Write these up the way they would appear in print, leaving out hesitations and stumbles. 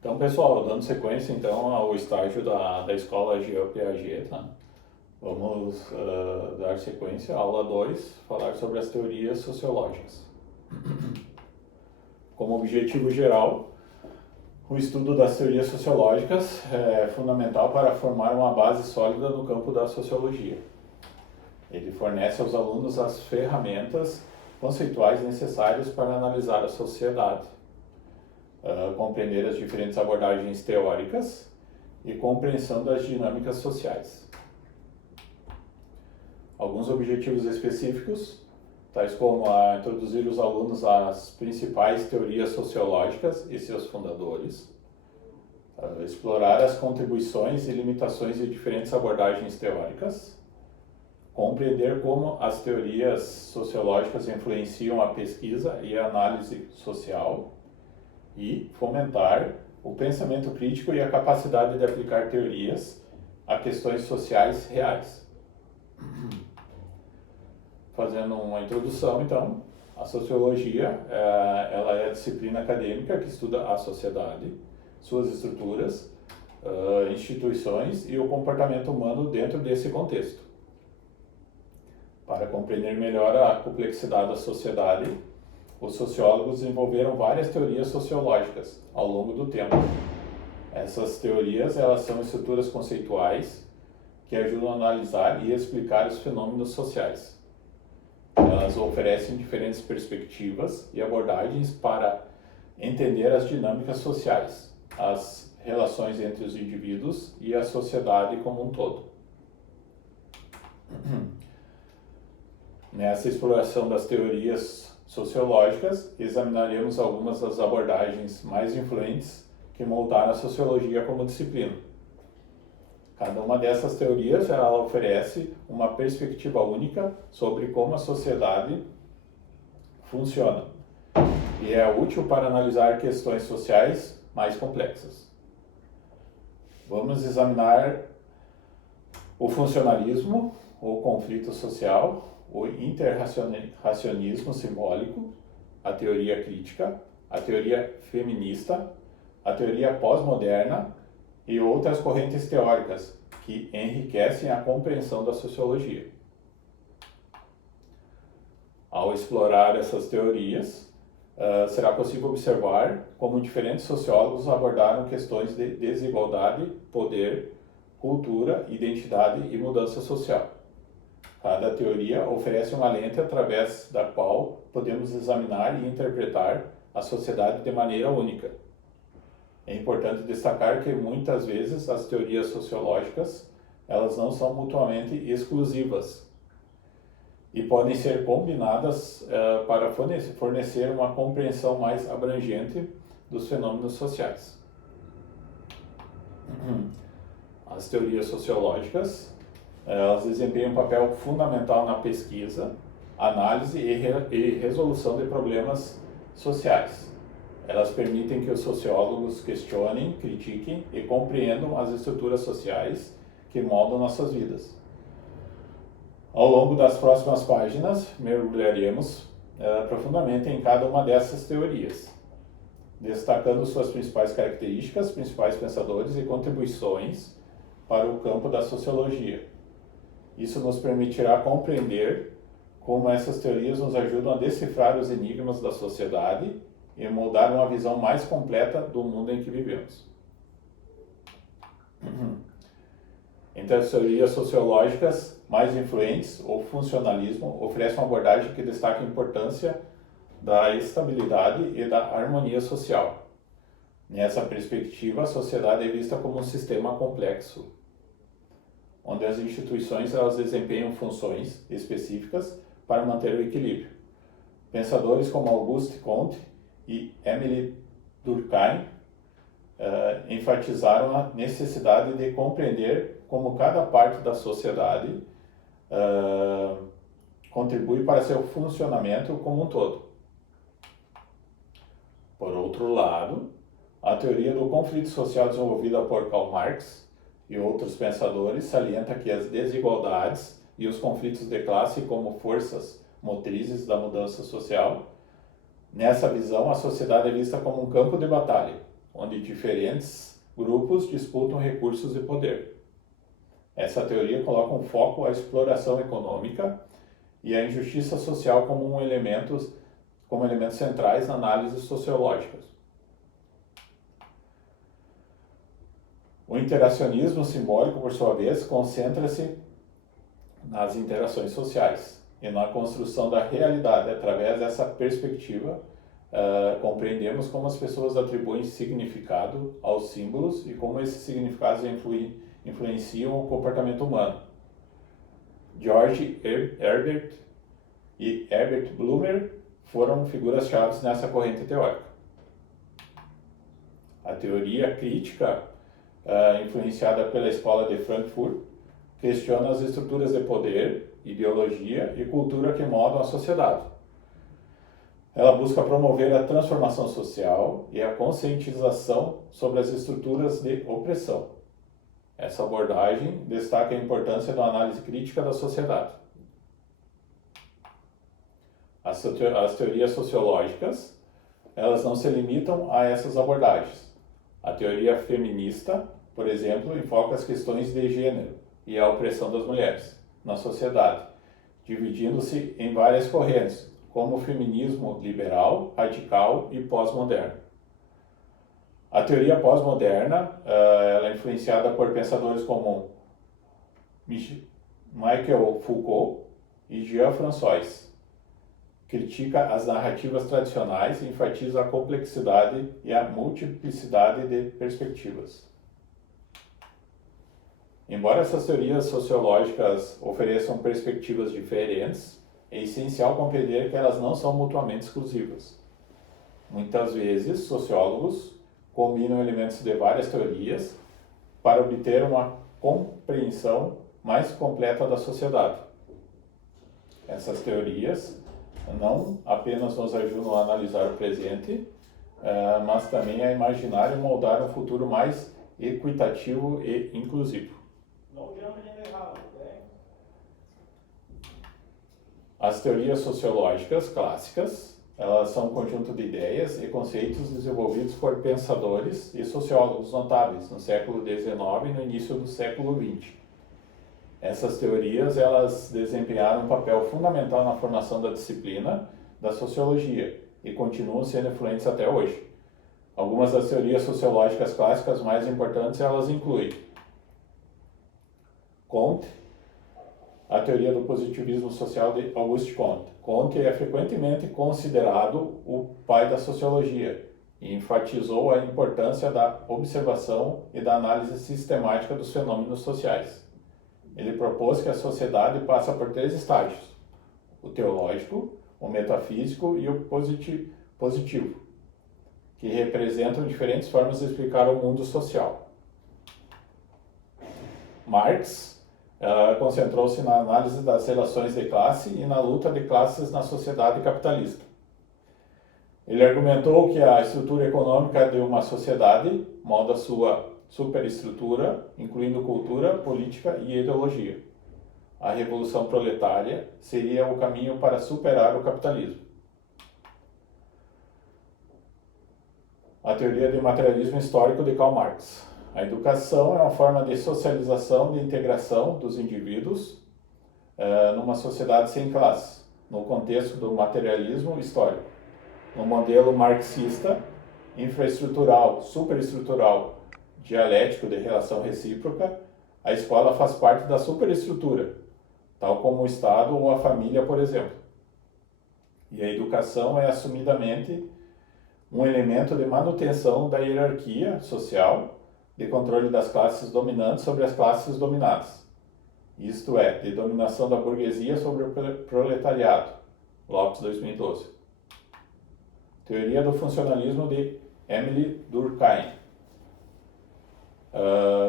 Então, pessoal, dando sequência então ao estágio da escola GeoPaget, tá? Vamos dar sequência à aula 2, falar sobre as teorias sociológicas. Como objetivo geral, o estudo das teorias sociológicas é fundamental para formar uma base sólida no campo da sociologia. Ele fornece aos alunos as ferramentas conceituais necessárias para analisar a sociedade, compreender as diferentes abordagens teóricas e compreensão das dinâmicas sociais. Alguns objetivos específicos, tais como introduzir os alunos às principais teorias sociológicas e seus fundadores, explorar as contribuições e limitações de diferentes abordagens teóricas, compreender como as teorias sociológicas influenciam a pesquisa e a análise social e fomentar o pensamento crítico e a capacidade de aplicar teorias a questões sociais reais. Fazendo uma introdução, então, a sociologia ela é a disciplina acadêmica que estuda a sociedade, suas estruturas, instituições e o comportamento humano dentro desse contexto. Para compreender melhor a complexidade da sociedade, os sociólogos desenvolveram várias teorias sociológicas ao longo do tempo. Essas teorias elas são estruturas conceituais que ajudam a analisar e explicar os fenômenos sociais. Elas oferecem diferentes perspectivas e abordagens para entender as dinâmicas sociais, as relações entre os indivíduos e a sociedade como um todo. Nessa exploração das teorias sociológicas, examinaremos algumas das abordagens mais influentes que moldaram a sociologia como disciplina. Cada uma dessas teorias ela oferece uma perspectiva única sobre como a sociedade funciona e é útil para analisar questões sociais mais complexas. Vamos examinar o funcionalismo, o conflito social, o interracionismo simbólico, a teoria crítica, a teoria feminista, a teoria pós-moderna e outras correntes teóricas que enriquecem a compreensão da sociologia. Ao explorar essas teorias, será possível observar como diferentes sociólogos abordaram questões de desigualdade, poder, cultura, identidade e mudança social. Cada teoria oferece uma lente através da qual podemos examinar e interpretar a sociedade de maneira única. É importante destacar que muitas vezes as teorias sociológicas elas não são mutuamente exclusivas e podem ser combinadas para fornecer uma compreensão mais abrangente dos fenômenos sociais. As teorias sociológicas elas desempenham um papel fundamental na pesquisa, análise e resolução de problemas sociais. Elas permitem que os sociólogos questionem, critiquem e compreendam as estruturas sociais que moldam nossas vidas. Ao longo das próximas páginas, mergulharemos profundamente em cada uma dessas teorias, destacando suas principais características, principais pensadores e contribuições para o campo da sociologia. Isso nos permitirá compreender como essas teorias nos ajudam a decifrar os enigmas da sociedade e moldar uma visão mais completa do mundo em que vivemos. Entre as teorias sociológicas mais influentes, o funcionalismo oferece uma abordagem que destaca a importância da estabilidade e da harmonia social. Nessa perspectiva, a sociedade é vista como um sistema complexo, onde as instituições elas desempenham funções específicas para manter o equilíbrio. Pensadores como Auguste Comte e Émile Durkheim enfatizaram a necessidade de compreender como cada parte da sociedade contribui para seu funcionamento como um todo. Por outro lado, a teoria do conflito social desenvolvida por Karl Marx e outros pensadores salienta que as desigualdades e os conflitos de classe como forças motrizes da mudança social. Nessa visão, a sociedade é vista como um campo de batalha, onde diferentes grupos disputam recursos e poder. Essa teoria coloca um foco à exploração econômica e à injustiça social como elementos centrais na análise sociológica. O interacionismo simbólico, por sua vez, concentra-se nas interações sociais e na construção da realidade. Através dessa perspectiva, compreendemos como as pessoas atribuem significado aos símbolos e como esses significados influenciam o comportamento humano. George Herbert e Herbert Blumer foram figuras-chave nessa corrente teórica. A teoria crítica, influenciada pela Escola de Frankfurt, questiona as estruturas de poder, ideologia e cultura que moldam a sociedade. Ela busca promover a transformação social e a conscientização sobre as estruturas de opressão. Essa abordagem destaca a importância da análise crítica da sociedade. As teorias sociológicas, elas não se limitam a essas abordagens. A teoria feminista, por exemplo, enfoca as questões de gênero e a opressão das mulheres na sociedade, dividindo-se em várias correntes, como o feminismo liberal, radical e pós-moderno. A teoria pós-moderna ela é influenciada por pensadores como Michel Foucault e Jean-François. Critica as narrativas tradicionais e enfatiza a complexidade e a multiplicidade de perspectivas. Embora essas teorias sociológicas ofereçam perspectivas diferentes, é essencial compreender que elas não são mutuamente exclusivas. Muitas vezes, sociólogos combinam elementos de várias teorias para obter uma compreensão mais completa da sociedade. Essas teorias não apenas nos ajudam a analisar o presente, mas também a imaginar e moldar um futuro mais equitativo e inclusivo. As teorias sociológicas clássicas, elas são um conjunto de ideias e conceitos desenvolvidos por pensadores e sociólogos notáveis no século XIX e no início do século XX. Essas teorias, elas desempenharam um papel fundamental na formação da disciplina da sociologia e continuam sendo influentes até hoje. Algumas das teorias sociológicas clássicas mais importantes, elas incluem Comte, a teoria do positivismo social de Auguste Comte. Comte é frequentemente considerado o pai da sociologia e enfatizou a importância da observação e da análise sistemática dos fenômenos sociais. Ele propôs que a sociedade passa por 3 estágios: o teológico, o metafísico e o positivo, que representam diferentes formas de explicar o mundo social. Marx concentrou-se na análise das relações de classe e na luta de classes na sociedade capitalista. Ele argumentou que a estrutura econômica de uma sociedade molda sua superestrutura, incluindo cultura, política e ideologia. A revolução proletária seria o caminho para superar o capitalismo. A teoria do materialismo histórico de Karl Marx. A educação é uma forma de socialização, de integração dos indivíduos numa sociedade sem classes, no contexto do materialismo histórico. No modelo marxista, infraestrutural, superestrutural, dialético de relação recíproca, a escola faz parte da superestrutura, tal como o Estado ou a família, por exemplo. E a educação é assumidamente um elemento de manutenção da hierarquia social, de controle das classes dominantes sobre as classes dominadas. Isto é, de dominação da burguesia sobre o proletariado. Lopes, 2012. Teoria do funcionalismo de Emile Durkheim.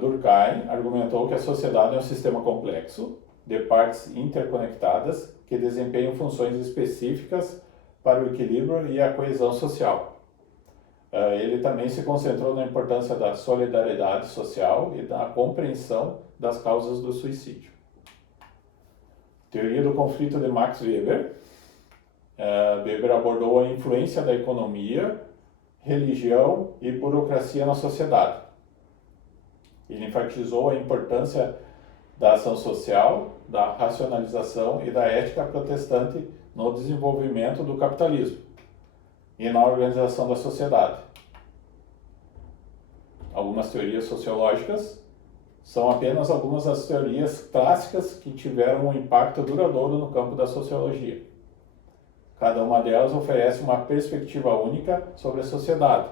Durkheim argumentou que a sociedade é um sistema complexo de partes interconectadas que desempenham funções específicas para o equilíbrio e a coesão social. Ele também se concentrou na importância da solidariedade social e da compreensão das causas do suicídio. Teoria do conflito de Max Weber. Weber abordou a influência da economia, religião e burocracia na sociedade. Ele enfatizou a importância da ação social, da racionalização e da ética protestante no desenvolvimento do capitalismo e na organização da sociedade. Algumas teorias sociológicas são apenas algumas das teorias clássicas que tiveram um impacto duradouro no campo da sociologia. Cada uma delas oferece uma perspectiva única sobre a sociedade,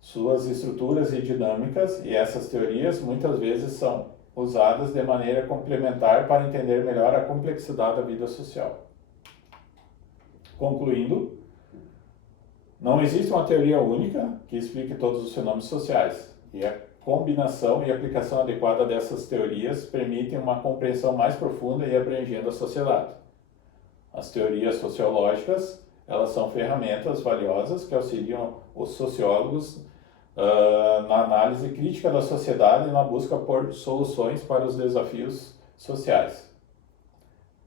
suas estruturas e dinâmicas, e essas teorias muitas vezes são usadas de maneira complementar para entender melhor a complexidade da vida social. Concluindo, não existe uma teoria única que explique todos os fenômenos sociais, e a combinação e aplicação adequada dessas teorias permitem uma compreensão mais profunda e abrangente da sociedade. As teorias sociológicas, elas são ferramentas valiosas que auxiliam os sociólogos na análise crítica da sociedade e na busca por soluções para os desafios sociais.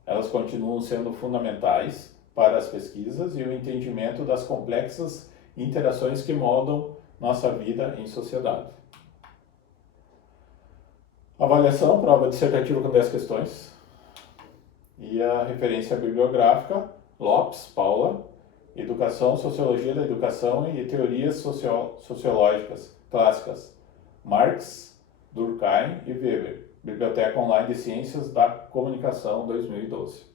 Elas continuam sendo fundamentais para as pesquisas e o entendimento das complexas interações que moldam nossa vida em sociedade. Avaliação, prova dissertativa com 10 questões. E a referência bibliográfica, Lopes, Paula, Educação, Sociologia da Educação e Teorias Sociológicas Clássicas, Marx, Durkheim e Weber, Biblioteca Online de Ciências da Comunicação, 2012.